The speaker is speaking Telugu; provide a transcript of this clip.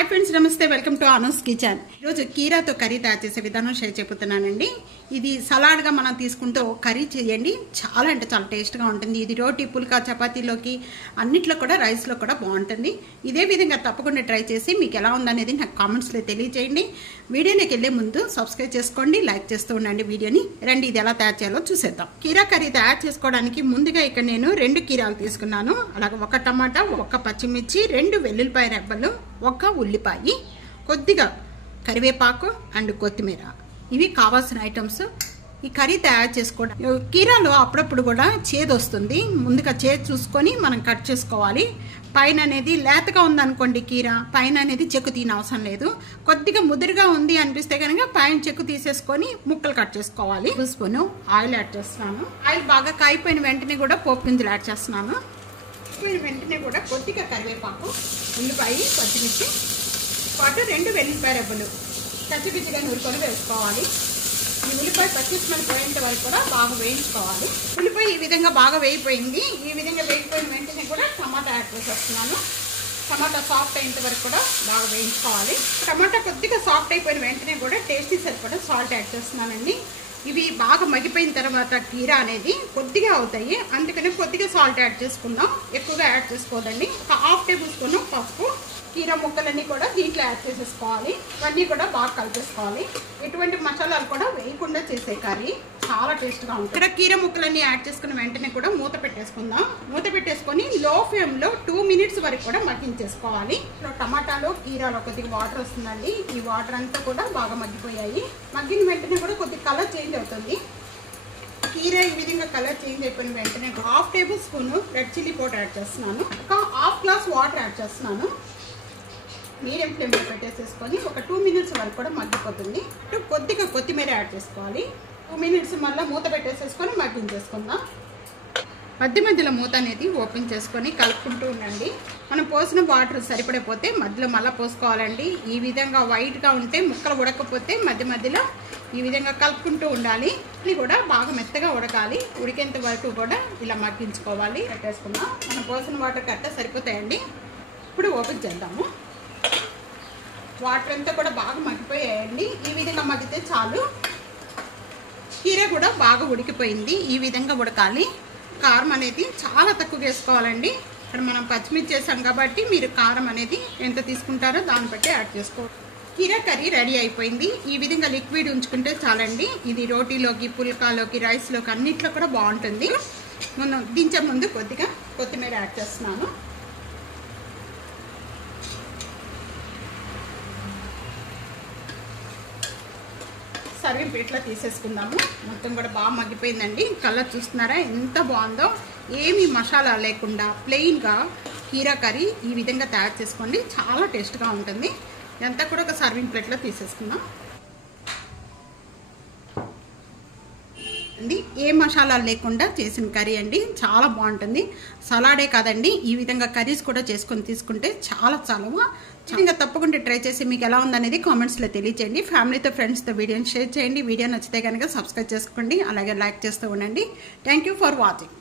హాయ్ ఫ్రెండ్స్, నమస్తే. Welcome to Anu's kitchen. ఈరోజు కీరాతో కర్రీ తయారు చేసే విధానం షేర్ చెబుతున్నానండి. ఇది సలాడ్గా మనం తీసుకుంటూ కర్రీ చేయండి, చాలా అంటే చాలా టేస్ట్గా ఉంటుంది. ఇది రోటీ, పుల్కా, చపాతీలోకి అన్నిట్లో కూడా, రైస్లో కూడా బాగుంటుంది. ఇదే విధంగా తప్పకుండా ట్రై చేసి మీకు ఎలా ఉందనేది నాకు కామెంట్స్లో తెలియజేయండి. వీడియోలోకి వెళ్ళే ముందు సబ్స్క్రైబ్ చేసుకోండి, లైక్ చేస్తూ ఉండండి వీడియోని. రండి ఇది ఎలా తయారు చేయాలో చూసేద్దాం. కీరా కర్రీ తయారు చేసుకోవడానికి ముందుగా ఇక్కడ నేను 2 కీరాలు తీసుకున్నాను. అలాగే 1 టమాటా, 1 పచ్చిమిర్చి, 2 వెల్లుల్లిపాయ రెబ్బలు, 1 ఉల్లిపాయ, కొద్దిగా కరివేపాకు అండ్ కొత్తిమీర. ఇవి కావాల్సిన ఐటమ్స్. ఈ కర్రీ తయారు చేసుకోవడం, కీరాలో అప్పుడప్పుడు కూడా చేదు వస్తుంది. ముందుగా చేదు చూసుకొని మనం కట్ చేసుకోవాలి. పైన అనేది లేతగా ఉందనుకోండి కీర, పైన అనేది చెక్కు తీయని అవసరం లేదు. కొద్దిగా ముదురుగా ఉంది అనిపిస్తే కనుక పైన చెక్కు తీసేసుకొని ముక్కలు కట్ చేసుకోవాలి. 1 స్పూన్ ఆయిల్ యాడ్ చేస్తున్నాను. ఆయిల్ బాగా కాయిపోయిన వెంటనే కూడా పోపు గింజలు యాడ్ చేస్తున్నాను. వెంటనే కూడా కొద్దిగా కరివేపాకు, ఉల్లిపాయ, పచ్చిమిర్చి పాటు 2 వెల్లుల్లిపాయ రెబ్బలు కచ్చిపిచ్చిగా నూరుకొని వేసుకోవాలి. ఈ ఉల్లిపాయ పచ్చిమిర్చి పోయేంత వరకు కూడా బాగా వేయించుకోవాలి. ఉల్లిపాయ ఈ విధంగా బాగా వేగిపోయింది. ఈ విధంగా వేగిపోయిన వెంటనే కూడా టమాటా యాడ్ చేసేస్తున్నాను. టమాటా సాఫ్ట్ అయ్యేంత వరకు కూడా బాగా వేయించుకోవాలి. టమాటా కొద్దిగా సాఫ్ట్ అయిపోయిన వెంటనే కూడా టేస్టీ సరిపడా సాల్ట్ యాడ్ చేస్తున్నానండి. ఇవి బాగా మగ్గిపోయిన తర్వాత కీరా అనేది కొద్దిగా అవుతాయి, అందుకని కొద్దిగా సాల్ట్ యాడ్ చేసుకుందాం. ఎక్కువగా యాడ్ చేసుకోదండి. 1/2 టేబుల్ స్పూన్ పసుపు. కీరా ముక్కలన్నీ కూడా దీంట్లో యాడ్ చేసేసుకోవాలి. ఇవన్నీ కూడా బాగా కలిపేసుకోవాలి. ఎటువంటి మసాలాలు కూడా వేయకుండా చేసే కర్రీ చాలా టేస్ట్గా ఉంటుంది. ఇక్కడ కీరా ముక్కలన్నీ యాడ్ చేసుకున్న వెంటనే కూడా మూత పెట్టేసుకుందాం. మూత పెట్టేసుకొని లో ఫ్లేమ్లో 2 మినిట్స్ వరకు కూడా మగ్గించేసుకోవాలి. టమాటాలో కీరాలో కొద్దిగా వాటర్ వస్తుందండి. ఈ వాటర్ అంతా కూడా బాగా మగ్గిపోయాయి. మగ్గిన వెంటనే కూడా కొద్దిగా కలర్ చేంజ్ అవుతుంది. కీరా ఈ విధంగా కలర్ చేంజ్ అయిపోయిన వెంటనే 1/2 table spoon red chilli powder add చేస్తున్నాను. 1/2 గ్లాస్ వాటర్ యాడ్ చేస్తున్నాను. మీడియం ఫ్లేమ్లో పెట్టేసేసుకొని ఒక 2 మినిట్స్ వరకు కూడా మగ్గిపోతుంది. కొద్దిగా కొత్తిమీర యాడ్ చేసుకోవాలి. 2 మినిట్స్ మళ్ళీ మూత పెట్టేసేసుకొని మగ్గించేసుకుందాం. మధ్య మధ్యలో మూత అనేది ఓపెన్ చేసుకొని కలుపుకుంటూ ఉండండి. మనం పోసిన వాటర్ సరిపడిపోతే మధ్యలో మళ్ళీ పోసుకోవాలండి. ఈ విధంగా వైట్గా ఉంటే ముక్కలు ఉడకపోతే మధ్య మధ్యలో ఈ విధంగా కలుపుకుంటూ ఉండాలి. ఇది కూడా బాగా మెత్తగా ఉడకాలి. ఉడికేంత వరకు కూడా ఇలా మగ్గించుకోవాలి. పెట్టేసుకుందాం. మనం పోసిన వాటర్ కరెక్ట్గా సరిపోతాయండి. ఇప్పుడు ఓపెన్ చేద్దాము. వాటర్ అంతా కూడా బాగా మగ్గిపోయాయండి. ఈ విధంగా మగ్గితే చాలు. కీర కూడా బాగా ఉడికిపోయింది. ఈ విధంగా ఉడకాలి. కారం అనేది చాలా తక్కువ వేసుకోవాలండి. ఇక్కడ మనం పచ్చిమిర్చి చేసాం కాబట్టి మీరు కారం అనేది ఎంత తీసుకుంటారో దాన్ని బట్టి యాడ్ చేసుకోవాలి. కీర కర్రీ రెడీ అయిపోయింది. ఈ విధంగా లిక్విడ్ ఉంచుకుంటే చాలండి. ఇది రోటీలోకి, పుల్కాలోకి, రైస్లోకి అన్నిట్లో కూడా బాగుంటుంది. మనం దించే ముందు కొద్దిగా కొత్తిమీర యాడ్ చేస్తున్నాను. సర్వింగ్ ప్లేట్లో తీసేసుకుందాము. మొత్తం కూడా బాగా మగ్గిపోయిందండి. కలర్ చూస్తున్నారా ఎంత బాగుందో. ఏమీ మసాలా లేకుండా ప్లెయిన్గా కీరా కర్రీ ఈ విధంగా తయారు చేసుకోండి, చాలా టేస్ట్గా ఉంటుంది. ఇదంతా కూడా ఒక సర్వింగ్ ప్లేట్లో తీసేసుకుందాం. ఏ మసాలాలు లేకుండా చేసిన కర్రీ అండి, చాలా బాగుంటుంది. సలాడే కాదండి, ఈ విధంగా కర్రీస్ కూడా చేసుకొని తీసుకుంటే చాలా ఇంకా తప్పకుండా ట్రై చేసి మీకు ఎలా ఉందనేది కామెంట్స్లో తెలియచేయండి. ఫ్యామిలీతో, ఫ్రెండ్స్తో వీడియోని షేర్ చేయండి. వీడియో నచ్చితే కనుక సబ్స్క్రైబ్ చేసుకోండి, అలాగే లైక్ చేస్తూ ఉండండి. Thank you for watching.